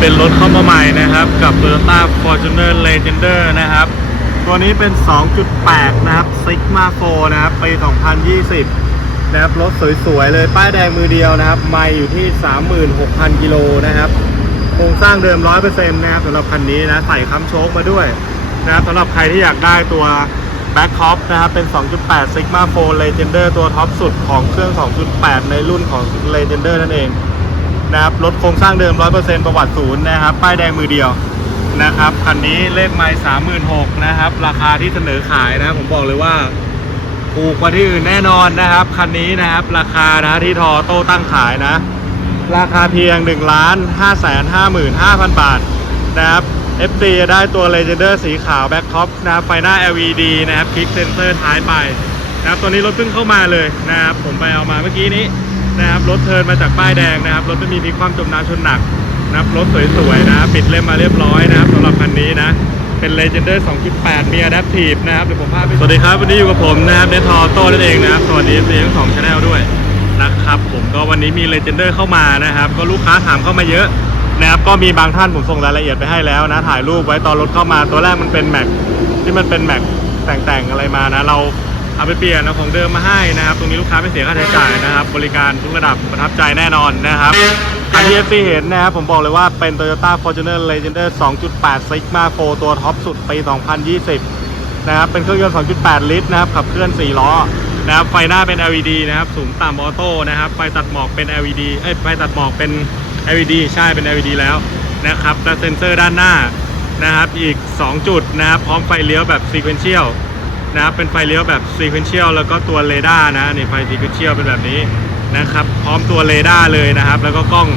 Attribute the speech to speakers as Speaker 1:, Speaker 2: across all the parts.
Speaker 1: เป็นรถเข้ามาใหม่นะครับ กับ Toyota Fortuner Legender นะครับ ตัวนี้เป็น 2.8 นะครับ Sigma 4 นะครับ ปี 2020 นะครับ รถสวยๆ เลย ป้ายแดงมือเดียวนะครับ ไม่อยู่ที่ 36,000 กิโลนะครับ โครงสร้างเดิม 100%นะครับสำหรับคันนี้นะ ใส่ค้ำโชคมาด้วยนะครับสำหรับใครที่อยากได้ตัว Back Top นะครับ เป็น 2.8 Sigma 4 Legender ตัวท็อปสุดของเครื่อง 2.8 ในรุ่นของ Legender นั่นเอง นะครับรถโครงสร้างเดิม 100%ประวัติศูนย์นะครับ ป้ายแดงมือเดียวนะครับคันนี้เลขไม้สามหมื่นหกนะครับ ราคาที่เสนอขายนะผมบอกเลยว่าถูกกว่าที่อื่นแน่นอนนะครับคันนี้นะครับ ราคานะที่ทอโต้ตั้งขายนะ ราคาเพียง1ล้าน5 5 5 5 0 0 บาทนะครับ FD ได้ตัว Legender สีขาวแบ็คท็อปนะครับไฟหน้า LED นะครับคลิกเซนเซอร์ท้ายไปนะครับตัวนี้รถเพิ่งเข้ามาเลยนะครับผมไปเอามาเมื่อกี้นี้ นะครับรถเทินมาจากป้ายแดงนะครับรถไม่มีพลิกความจมน้ำชนหนักนะครับรถสวยๆนะปิดเล่มมาเรียบร้อยนะครับสำหรับคันนี้นะเป็น Legender 2.8 มี Adaptive นะครับเดี๋ยวผมพาไปสวัสดีครับ วันนี้อยู่กับผมนะครับเนทอโต้นั่นเองนะครับ สวัสดีเสียงสองชาแนลด้วยนะครับผมก็วันนี้มี Legender เข้ามานะครับ ก็ลูกค้าถามเข้ามาเยอะนะครับก็มีบางท่านผมส่งรายละเอียดไปให้แล้วนะ ถ่ายรูปไว้ตอนรถเข้ามาตัวแรกมันเป็นแม็กที่มันเป็นแม็กแต่งๆอะไรมานะเรา เอาไปเปลี่ยนเอาของเดิมมาให้นะครับ ตรงนี้ลูกค้าไม่เสียค่าใช้จ่ายนะครับ บริการทุกระดับประทับใจแน่นอนนะครับคันที่ FC เห็นนะครับ ผมบอกเลยว่าเป็น Toyota Fortuner Legender 2.8 Sigma 4ตัวท็อปสุดปี 2020 นะครับ เป็นเครื่องยนต์ 2.8 ลิตรนะครับ ขับเคลื่อน 4 ล้อนะครับ ไฟหน้าเป็น LED นะครับ สูงต่ำออโต้นะครับ ไฟตัดหมอกเป็น LED เอ้ย ไฟตัดหมอกเป็น LED ใช่ เป็น LED แล้วนะครับ และเซ็นเซอร์ด้านหน้านะครับ อีก 2 จุดนะครับ พร้อมไฟเลี้ยวแบบ Sequential นะครับเป็นไฟเลี้ยวแบบ Sequential แล้วก็ตัวเรดาร์นะนี่ไฟ Sequential เป็นแบบนี้นะครับพร้อมตัวเรดาร์เลยนะครับ แล้วก็กล้อง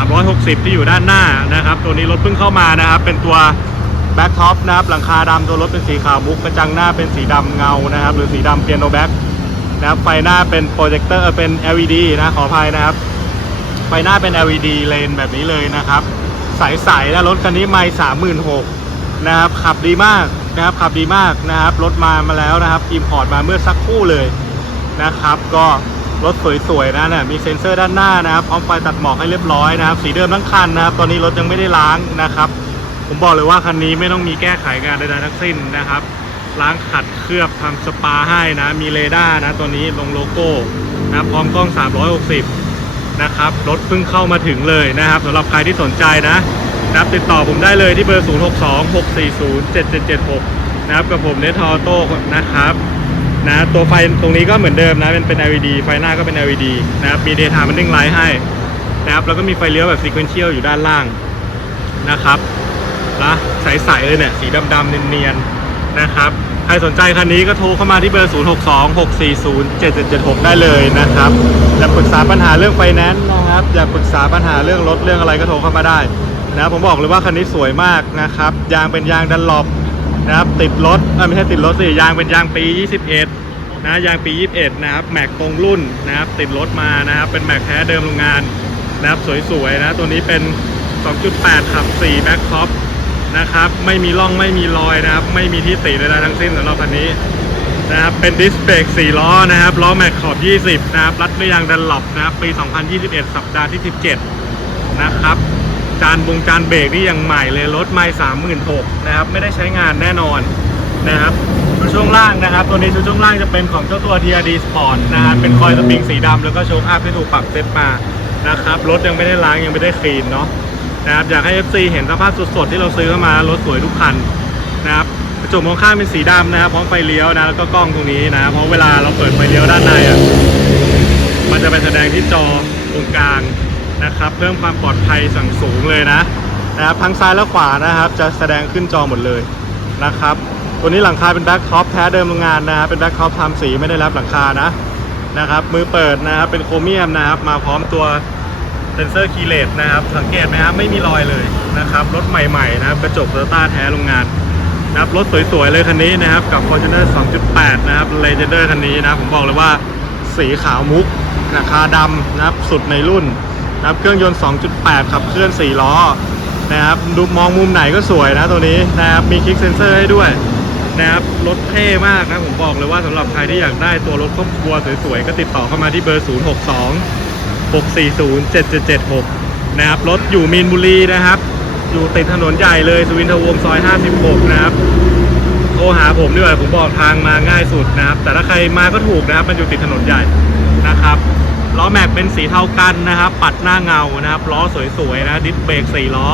Speaker 1: 360 ที่อยู่ด้านหน้านะครับ ตัวนี้รถเพิ่งเข้ามานะครับ เป็นตัวแบ็คท็อปนะครับหลังคาดำตัวรถเป็นสีขาวมุกกระจังหน้าเป็นสีดำเงานะครับ หรือสีดำเปียโนแบ็คนะครับไฟหน้าเป็นโปรเจคเตอร์เออเป็น LED นะขออภัยนะครับ ไฟหน้าเป็น LED เลนแบบนี้เลยนะครับ ใสๆนะรถคันนี้ไม่สามหมื่นหกนะครับขับดีมาก นะครับขับดีมากนะครับรถมามาแล้วนะครับอิมพอร์ตมาเมื่อสักครู่เลยนะครับ ก็รถสวยๆนะเนี่ยมีเซ็นเซอร์ด้านหน้านะครับพร้อมไฟตัดหมอกให้เรียบร้อยนะครับ สีเดิมทั้งคันนะครับ ตอนนี้รถยังไม่ได้ล้างนะครับ ผมบอกเลยว่าคันนี้ไม่ต้องมีแก้ไขงานใดๆทั้งสิ้นนะครับ ล้างขัดเคลือบทำสปาให้นะ มีเรดาร์นะตัวนี้ลงโลโก้นะพร้อมกล้อง 360 นะครับรถเพิ่งเข้ามาถึงเลยนะครับสำหรับใครที่สนใจนะ นะครับติดต่อผมได้เลยที่เบอร์ 0626407776 นะครับกับผมเนทอโต้นะครับนะตัวไฟตรงนี้ก็เหมือนเดิมนะเป็นเป็น LED ไฟหน้าก็เป็น LED นะครับมี Daytime Running Light ให้นะครับแล้วก็มีไฟเลี้ยวแบบ Sequential อยู่ด้านล่างนะครับนะใสๆเลยเนี่ยสีดำๆเนียนๆนะครับใครสนใจคันนี้ก็โทรเข้ามาที่เบอร์ 0626407776 ได้เลยนะครับอยากปรึกษาปัญหาเรื่องไฟแนนซ์นะครับอยากปรึกษาปัญหาเรื่องรถเรื่องอะไรก็โทรเข้ามาได้ นะผมบอกเลยว่าคันนี้สวยมากนะครับ ยางเป็นยางดันลบนะครับติดรถไม่ใช่ติดรถสิยางเป็นยางปี 21 นะยางปี 21 นะครับแม็กตรงรุ่นนะครับติดรถมานะครับเป็นแม็กแท้เดิมโรงงานนะครับสวยๆนะตัวนี้เป็น 2.8 ขับ 4 แบ็คท็อปนะครับไม่มีร่องไม่มีรอยนะครับ ไม่มีที่ติใดๆทั้งสิ้นสำหรับคันนี้นะครับเป็นดิสเบรก4 ล้อนะครับล้อแม็กขอบ 20 นะครับรัดด้วยยางดันหลบนะครับปี 2021 สัปดาห์ที่ 17 นะครับ จานบงจานเบรกนี่ยังใหม่เลยรถไม่36,000นหกนะครับไม่ได้ใช้งานแน่นอนนะครับชุดช่วงล่างนะครับ ตัวนี้ชุดช่วงล่างจะเป็นของเจ้าตัว TRD Sport นะครับเป็นคอยสปริงสีดำแล้วก็โชคอัพที่ถูกปรับเซ็ตมานะครับรถยังไม่ได้ล้างยังไม่ได้คลีนเนาะนะครับอยากให้ FC เห็นสภาพสดๆที่เราซื้อเข้ามารถสวยทุกคันนะครับกระจกมองข้างเป็นสีดำนะครับพร้อมไฟเลี้ยวนะแล้วก็กล้องตรงนี้นะเพราะเวลาเราเปิดไฟเลี้ยวด้านในอะมันจะไปแสดงที่จอตรงกลาง นะครับเพิ่มความปลอดภัยสั่งสูงเลยนะนะครับทั้งซ้ายและขวานะครับ จะแสดงขึ้นจอหมดเลยนะครับตัวนี้หลังคาเป็นแบ็คท็อปแท้เดิมโรงงานนะครับเป็นแบ็คท็อปทำสีไม่ได้รับหลังคานะนะครับมือเปิดนะครับเป็นโครเมียมนะครับ มาพร้อมตัวเซนเซอร์คีเลสนะครับ สังเกตไหมครับไม่มีรอยเลยนะครับรถใหม่ๆนะครับกระจกโตโยต้าแท้โรงงานนะครับรถสวยๆเลยคันนี้นะครับกับ Fortuner 2.8 นะครับ Legender คันนี้นะผมบอกเลยว่าสีขาวมุกราคาดำนะครับสุดในรุ่น นะครับเครื่องยนต์ 2.8 ขับเคลื่อน 4 ล้อนะครับดูมองมุมไหนก็สวยนะตัวนี้นะครับมีคลิกเซนเซอร์ให้ด้วยนะครับรถเท่มากนะผมบอกเลยว่าสำหรับใครที่อยากได้ตัวรถครอบครัวสวยๆ ก็ติดต่อเข้ามาที่เบอร์ 062 6407776 นะครับ รถอยู่มีนบุรีนะครับ อยู่ติดถนนใหญ่เลยสุวินทวงศซอย 56 นะครับโทรหาผมดีกว่าผมบอกทางมาง่ายสุดนะครับ แต่ถ้าใครมาก็ถูกนะครับ มันอยู่ติดถนนใหญ่นะครับ ล้อแม็กเป็นสีเทากันนะครับ ปัดหน้าเงานะครับ ล้อสวยๆนะ ดิสเบรกสี่ล้อ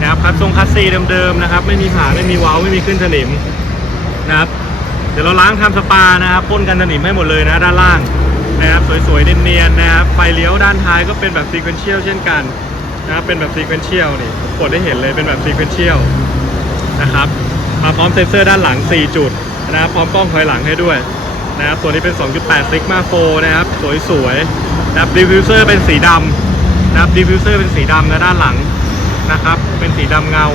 Speaker 1: นะครับคัสทรงคัสซีเดิมๆนะครับ ไม่มีผาไม่มีเว้าไม่มีขึ้นสนิมนะครับ เดี๋ยวเราล้างทำสปานะครับพ่นกันสนิมให้หมดเลยนะด้านล่างนะครับ สวยๆเนียนๆนะครับ ไฟเลี้ยวด้านท้ายก็เป็นแบบซีเควนเชียลเช่นกันนะครับเป็นแบบซีเควนเชียลนี่กดได้เห็นเลยเป็นแบบซีเควนเชียลนะครับมาพร้อมเซ็นเซอร์ด้านหลัง 4 จุดนะครับพร้อมกล้องถอยหลังให้ด้วย นะครับตัวนี้เป็น 2.8 Sigma 4นะครับ สวยๆนะครับดิฟฟิวเซอร์เป็นสีดำนะครับดิฟฟิวเซอร์เป็นสีดำนะด้านหลังนะครับ เป็นสีดำเงา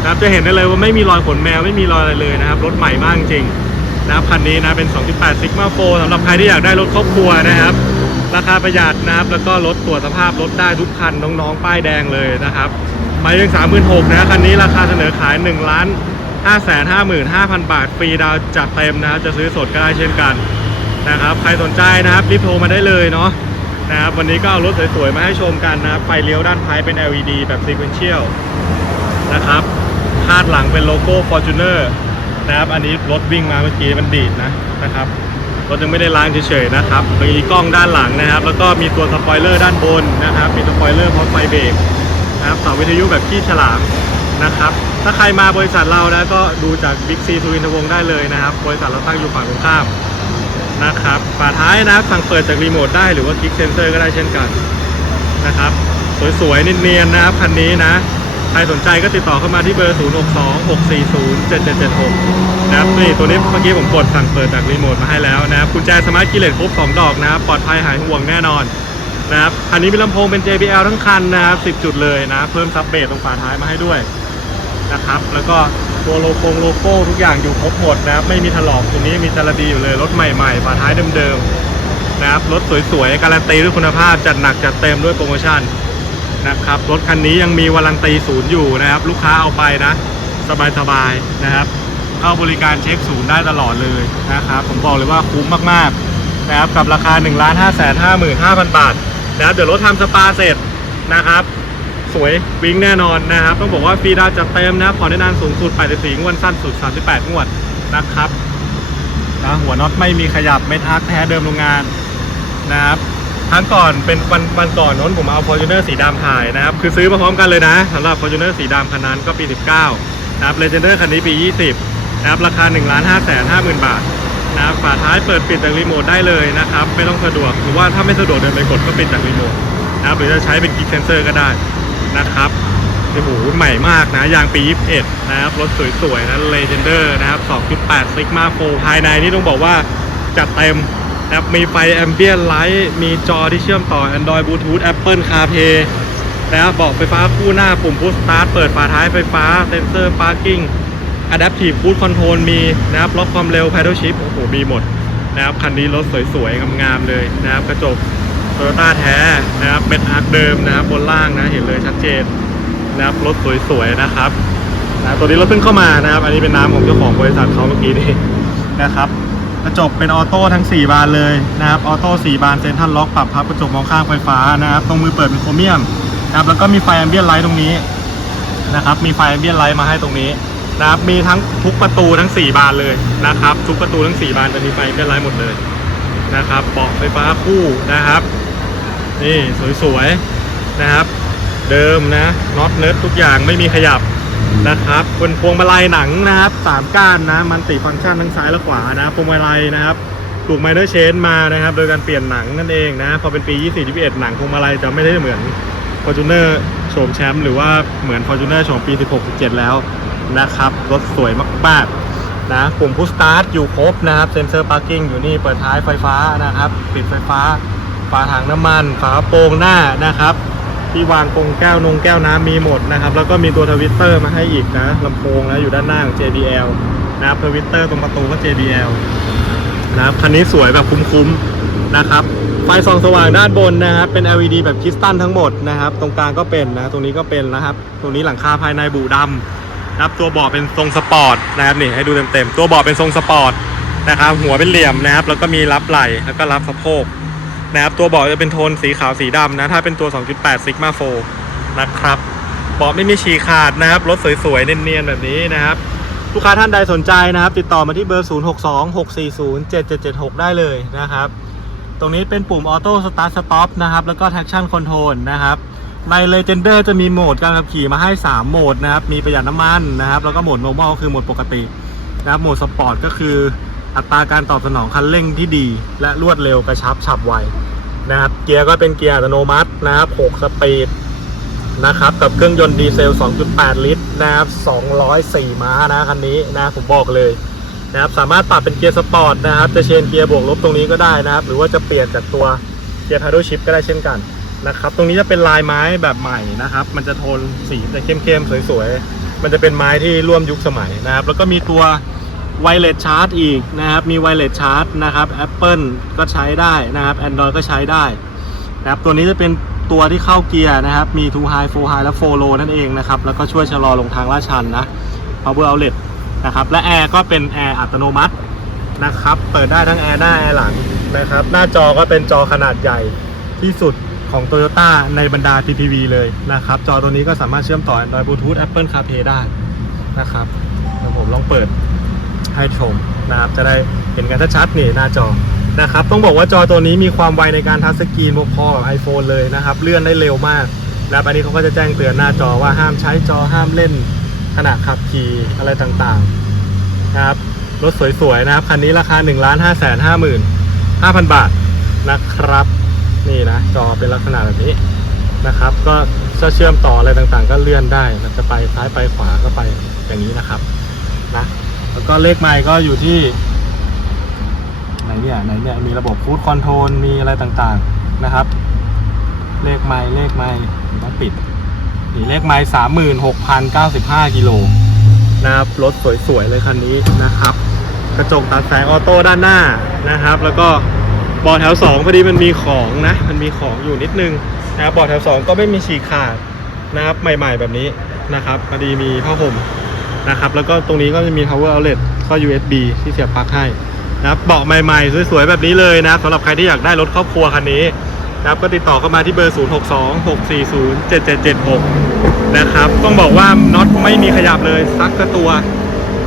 Speaker 1: นะครับจะเห็นได้เลยว่าไม่มีรอยขนแมวไม่มีรอยอะไรเลยนะครับรถใหม่มากจริงนะครับคันนี้นะเป็น 2.8 Sigma 4สำหรับใครที่อยากได้รถครอบครัวนะครับ ราคาประหยัดนะครับ แล้วก็รถตรวจสภาพรถได้ทุกคันน้องๆ ป้ายแดงเลยนะครับหมายถึง36,000นะคันนี้ราคาเสนอขาย1ล้าน 555,000 บาท ฟรีดาวจัดเต็มนะครับ จะซื้อสดก็ได้เช่นกันนะครับ ใครสนใจนะครับรีบโทรมาได้เลยเนาะนะครับ วันนี้ก็เอารถสวยๆ มาให้ชมกันนะครับ ไฟเลี้ยวด้านท้ายเป็น LED แบบ sequential นะครับ คาดหลังเป็นโลโก้ Fortuner นะครับ อันนี้รถวิ่งมาเมื่อกี้มันดีดนะนะครับ รถยังไม่ได้ล้างเฉยๆนะครับ มีกล้องด้านหลังนะครับ แล้วก็มีตัวสปอยเลอร์ด้านบนนะครับ มีสปอยเลอร์พร้อมไฟเบรกนะครับเสาวิทยุแบบขี้ฉลามนะครับ ถ้าใครมาบริษัทเรานะก็ดูจากบิ๊กซีสุวินทวงศ์ได้เลยนะครับ บริษัทเราตั้งอยู่ฝั่งตรงข้ามนะครับฝาท้ายนะครับสั่งเปิดจากรีโมทได้หรือว่าคลิกเซนเซอร์ก็ได้เช่นกันนะครับ สวยๆเนียนๆนะครับคันนี้นะใครสนใจก็ติดต่อเข้ามาที่เบอร์ 0 6 2 6 4 0 7 7 7 6 นะครับนี่ตัวนี้เมื่อกี้ผมกดสั่งเปิดจากรีโมทมาให้แล้วนะครับกุญแจสมาร์ทคีเลสครบ 2 ดอกนะครับ ปลอดภัยหายห่วงแน่นอนนะครับคันนี้มีลำโพงเป็น JBL ทั้งคันนะครับ 10 จุดเลยนะ เพิ่มซับเบสตรงฝาท้ายมาให้ด้วย นะครับ แล้วก็ตัวโลโก้โลโก้ทุกอย่างอยู่ครบหมดนะครับ ไม่มีถลอกตรงนี้มีจารดีอยู่เลยรถใหม่ๆฝาท้ายเดิมๆนะครับรถสวยๆการันตีด้วยคุณภาพจัดหนักจัดเต็มด้วยโปรโมชั่นนะครับรถคันนี้ยังมีวารันตีศูนย์อยู่นะครับ ลูกค้าเอาไปนะ สบายๆนะครับ เข้าบริการเช็คศูนย์ได้ตลอดเลยนะครับ ผมบอกเลยว่าคุ้มมากๆนะครับกับราคา1นึ่งล้านห้าแสนห้าหมื่นห้าพันบาทนะครับเดี๋ยวรถทำสปาเสร็จนะครับ วยวิ่งแน่นอนนะครับ ต้องบอกว่าฟรีดาวจัดเต็มนะผ่อนได้นานสูงสุด 84งวดสั้นสุด 38งวดนะครับนะหัวน็อตไม่มีขยับเม็ดอาร์คแท้เดิมโรงงานนะครับครั้งก่อนเป็นวันวันก่อนน้นผมเอา Fortuner สีดำถ่ายนะครับ คือซื้อมาพร้อมกันเลยนะสำหรับ Fortuner สีดำคันนั้นก็ปี 19นะครับ Legender คันนี้ปี 20นะครับราคา1ล้าน5แสน5หมื่นบาทนะครับฝาท้ายเปิดปิดจากรีโมทได้เลยนะครับ ไม่ต้องสะดวกหรือว่าถ้าไม่สะดวกเดินไปกดก็ปิดจากรีโมทนะครับหรือจะใช้เป็นกิ๊กเซนเซอร์ก็ได้ นะครับโอ้โหใหม่มากนะ ยางปี 21 นะครับ รถสวยๆนะ Legender นะครับ 2.8 Sigma 4ภายในนี่ต้องบอกว่าจัดเต็มนะครับมีไฟแอมเบียนไลท์มีจอที่เชื่อมต่อ Android Bluetooth Apple CarPlay นะครับบอกไฟฟ้าคู่หน้าปุ่มพุชสตาร์ทเปิดฝาท้ายไฟฟ้า เซนเซอร์พาร์กิ้ง Adaptive Cruise Control มีนะครับล็อกความเร็ว Paddle Shift โอ้โหมีหมดนะครับคันนี้รถสวยๆงามๆเลยนะครับกระจก โตโยต้าแท้นะครับ เป็นอาร์คเดิมนะครับ บนล่างนะเห็นเลยชัดเจนนะครับรถสวยๆนะครับนะตัวนี้รถเพิ่งเข้ามานะครับ อันนี้เป็นน้ำของเจ้าของบริษัทเขาเมื่อกี้นี่นะครับกระจกเป็นออโต้ทั้ง 4 บานเลยนะครับออโต้4บานเซนทัลล็อกปรับพับกระจกมองข้างไฟฟ้านะครับตรงมือเปิดเป็นโครเมียมนะครับแล้วก็มีไฟแอมเบียนไลท์ตรงนี้นะครับมีไฟแอมเบียนไลท์มาให้ตรงนี้นะครับมีทั้งทุกประตูทั้ง 4 บานเลยนะครับทุกประตูทั้ง 4 บานจะมีไฟแอมเบียนไลท์หมดเลยนะครับเบาะไฟฟ้าคู่นะครับ นี่สวยๆนะครับ เดิมนะน็อตเนิร์ดทุกอย่างไม่มีขยับนะครับบนพวงมาลัยหนังนะครับสามก้านนะมันติฟังก์ชันทั้งซ้ายและขวานะพวงมาลัยนะครับถูกไมเนอร์เชนมานะครับ โดยการเปลี่ยนหนังนั่นเองนะพอเป็นปี 24 21 หนังพวงมาลัยจะไม่ได้เหมือน Fortuner โฉมแชมป์หรือว่าเหมือน Fortuner โฉมปี 16 17 แล้วนะครับ รถสวยมากๆนะปุ่มพุชสตาร์ทอยู่ครบนะครับเซ็นเซอร์พาร์กิ้งอยู่นี่เปิดท้ายไฟฟ้านะครับ ปิดไฟฟ้า ฝาถังน้ำมัน ฝาโปร่งหน้านะครับ ที่วางกรงแก้วนงแก้วน้ำมีหมดนะครับ แล้วก็มีตัวทวิตเตอร์มาให้อีกนะลำโพงนะอยู่ด้านหน้าของ JBL นะครับทวิตเตอร์ตรงประตูก็ JBL นะครับคันนี้สวยแบบคุ้มๆนะครับไฟส่องสว่างด้านบนนะครับเป็น LED แบบคริสตัลทั้งหมดนะครับ ตรงกลางก็เป็นนะตรงนี้ก็เป็นนะครับ ตรงนี้หลังคาภายในบูดำนะครับตัวเบาะเป็นทรงสปอร์ตนะครับนี่ให้ดูเต็มๆตัวเบาะเป็นทรงสปอร์ตนะครับหัวเป็นเหลี่ยมนะครับ แล้วก็มีรับไหล่แล้วก็รับสะโพก นะครับ ตัวเบาะจะเป็นโทนสีขาวสีดำนะ ถ้าเป็นตัว 2.8 Sigma 4นะครับเบาะไม่มีฉีกขาดนะครับ รถสวยๆ เนียนๆ แบบนี้นะครับ ลูกค้าท่านใดสนใจนะครับ ติดต่อมาที่เบอร์ 0626407776 ได้เลยนะครับ ตรงนี้เป็นปุ่มออโต้สตาร์ทสต็อปนะครับ แล้วก็ traction control นะครับใน Legender จะมีโหมดการขับขี่มาให้ 3 โหมดนะครับ มีประหยัดน้ำมันนะครับ แล้วก็โหมด normal ก็คือโหมดปกตินะครับ โหมดสปอร์ตก็คือ อัตราการตอบสนองคันเร่งที่ดี และรวดเร็วกระชับฉับไวนะครับ เกียร์ก็เป็นเกียร์อัตโนมัตินะครับ 6 สปีดนะครับ กับเครื่องยนต์ดีเซล 2.8 ลิตรนะครับ 204 ม้านะคันนี้นะผมบอกเลยนะครับ สามารถปรับเป็นเกียร์สปอร์ตนะครับ จะเชนเกียร์บวกลบตรงนี้ก็ได้นะครับ หรือว่าจะเปลี่ยนจากตัวเกียร์ paddle shift ก็ได้เช่นกันนะครับ ตรงนี้จะเป็นลายไม้แบบใหม่นะครับ มันจะโทนสีจะเข้มๆสวยๆ มันจะเป็นไม้ที่ร่วมยุคสมัยนะครับ แล้วก็มีตัว ไวเลสชาร์จอีกนะครับ มีไวเลสชาร์จนะครับ Apple ก็ใช้ได้นะครับ Android ก็ใช้ได้นะครับตัวนี้จะเป็นตัวที่เข้าเกียร์นะครับ มี2 high 4 high และ4 low นั่นเองนะครับ แล้วก็ช่วยชะลอลงทางลาดชันนะ power outlet นะครับ และแอร์ก็เป็นแอร์อัตโนมัตินะครับ เปิดได้ทั้งแอร์หน้าแอร์หลังนะครับ หน้าจอก็เป็นจอขนาดใหญ่ที่สุดของ Toyota ในบรรดา PPV เลยนะครับ จอตัวนี้ก็สามารถเชื่อมต่อ Android Bluetooth Apple CarPlay ได้นะครับเดี๋ยวผมลองเปิด ให้ชมนะครับจะได้เห็นกันชัดๆนี่หน้าจอนะครับต้องบอกว่าจอตัวนี้มีความไวในการทัชสกรีนพอๆกับ iPhone เลยนะครับ เลื่อนได้เร็วมาก แล้วอันนี้เขาก็จะแจ้งเตือนหน้าจอว่าห้ามใช้จอห้ามเล่นขณะขับขี่อะไรต่างๆนะครับรถสวยๆนะครับ คันนี้ราคา 1 5 5 5 5 0 0 บาทนะครับ นี่นะ จอเป็นลักษณะแบบนี้นะครับ ก็จะเชื่อมต่ออะไรต่างๆ ก็เลื่อนได้มันจะไปซ้ายไปขวาก็ไปอย่างนี้นะครับนะ แล้วก็เลขไมล์ก็อยู่ที่ ไหนเนี่ยไหนเนี่ยมีระบบฟู้ดคอนโทรลมีอะไรต่างๆนะครับ เลขไมล์เลขไมล์ต้องปิดนี่เลขไม้สามหมื่นหกพันเก้าสิบห้ากิโลนะครับรถสวยๆเลยคันนี้นะครับ กระจกตัดแสงออโต้ด้านหน้านะครับ แล้วก็บาะแถว 2 พอดีมันมีของนะ มันมีของอยู่นิดนึงนะครับเบาะแถว 2 ก็ไม่มีฉีกขาดนะครับใหม่ ๆแบบนี้นะครับพอดีมีผ้าห่ม นะครับแล้วก็ตรงนี้ก็จะมี power outlet ก็ USB ที่เสียบปลั๊กให้นะครับเบาะใหม่ๆ สวยๆ แบบนี้เลยนะสำหรับใครที่อยากได้รถครอบครัวคันนี้นะครับก็ติดต่อเข้ามาที่เบอร์ 0 6 2 6 4 0 7 7 7 6 นะครับต้องบอกว่าน็อตไม่มีขยับเลยซักกระตัว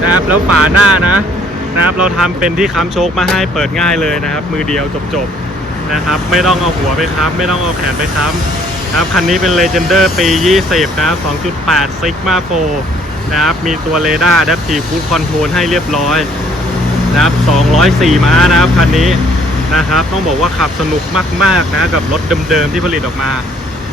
Speaker 1: นะครับแล้วฝาหน้านะนะครับเราทำเป็นที่ค้ำโชคมาให้เปิดง่ายเลยนะครับ มือเดียวจบๆนะครับไม่ต้องเอาหัวไปค้ำไม่ต้องเอาแขนไปค้ำนะครับคันนี้เป็น Legender ปี 20 นะครับ 2.8 Sigma 4 นะครับ มีตัวเรดาร์ Adaptive Cruise Control ให้เรียบร้อยนะครับ 204 ม้านะครับคันนี้นะครับ ต้องบอกว่าขับสนุกมากๆนะกับรถเดิมๆที่ผลิตออกมา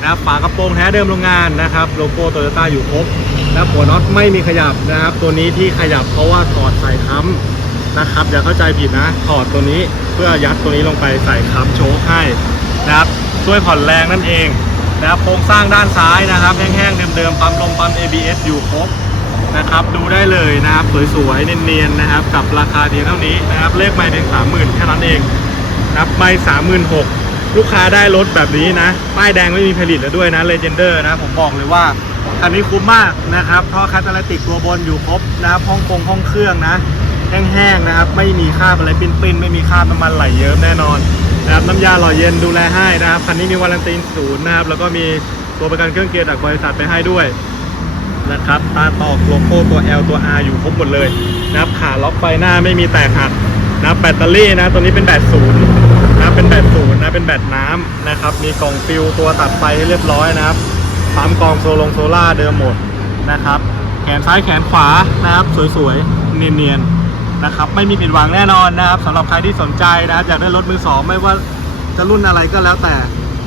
Speaker 1: นะครับฝากระโปรงแท้เดิมโรงงานนะครับโลโก้โตโยต้าอยู่ครบแล้วหัวน็อตไม่มีขยับนะครับ ตัวนี้ที่ขยับเพราะว่าถอดใส่ค้ำนะครับ อย่าเข้าใจผิดนะถอดตัวนี้เพื่อยัดตัวนี้ลงไปใส่ค้ำโชคให้นะครับช่วยผ่อนแรงนั่นเองนะครับโครงสร้างด้านซ้ายนะครับ แห้งๆเดิมๆปั๊มลมปั๊ม ABS อยู่ครบ นะครับดูได้เลยนะครับสวยๆเนียนๆนะครับ กับราคาเพียงเท่านี้นะครับเลขไม่เป็นสามหมื่นแค่นั้นเองนะครับไม่สามหมื่นหกลูกค้าได้รถแบบนี้นะ ป้ายแดงไม่มีผลิตแล้วด้วยนะเลเจนเดอร์นะผมบอกเลยว่าคันนี้คุ้มมากนะครับท่อคาตาลิติกตัวบนอยู่ครบนะครับห้องคงห้องเครื่องนะแห้งๆนะครับ ไม่มีคราบอะไรปิ้นๆ ไม่มีคราบน้ำมันไหลเยิ้มแน่นอนนะครับน้ำยาหล่อเย็นดูแลให้นะครับคันนี้มีวารันตีศูนย์นะครับแล้วก็มีตัวประกันเครื่องเกียร์จากบริษัทไปให้ด้วย นะครับตาตอกโลโก้ตัว L ตัว R อยู่ครบหมดเลยนะครับขาล็อกไฟหน้าไม่มีแตกหักนะแบตเตอรี่นะตัวนี้เป็นแบตศูนย์นะเป็นแบตศูนย์นะเป็นแบตน้ำนะครับมีกล่องฟิวตัวตัดไฟให้เรียบร้อยนะครับปั๊มกองโซลงโซล่าเดิมหมดนะครับแขนซ้ายแขนขวานะครับสวยๆเนียนๆนะครับไม่มีผิดหวังแน่นอนนะครับสำหรับใครที่สนใจนะอยากได้รถมือสองไม่ว่าจะรุ่นอะไรก็แล้วแต่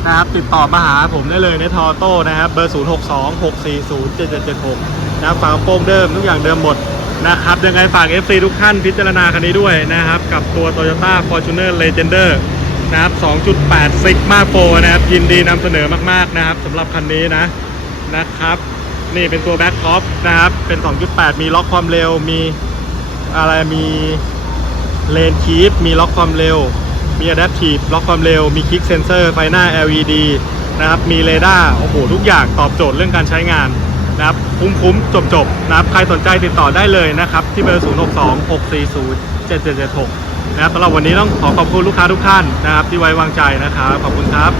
Speaker 1: นะครับ ติดต่อมาหาผมได้เลยในทอโต้นะครับ เบอร์ 0 6 2 6 4 0 7 7 7 6 นะครับฝากโปรงเดิมทุกอย่างเดิมหมดนะครับ ยังไงฝาก FC ทุกท่านพิจารณาคันนี้ด้วยนะครับ กับตัว Toyota Fortuner Legender นะครับ 2.8 Sigma 4นะครับ ยินดีนำเสนอมาก ๆ นะครับสำหรับคันนี้นะนะครับ นี่เป็นตัวแบ็คท็อปนะครับ เป็น 2.8 มีล็อกความเร็วมีอะไรมีเลนคีฟมีล็อกความเร็ว มี Adaptive ล็อกความเร็ว มีคลิกเซนเซอร์ไฟหน้า LED นะครับ มีเรดาร์ โอ้โห ทุกอย่างตอบโจทย์เรื่องการใช้งานนะครับ คุ้มๆ จบๆ นะครับ ใครสนใจติดต่อได้เลยนะครับ ที่เบอร์ 0 6 2 6 4 0 7 7 7 6 นะครับสำหรับวันนี้ต้องขอขอบคุณลูกค้าทุกท่านนะครับ ที่ไว้วางใจนะครับ ขอบคุณครับ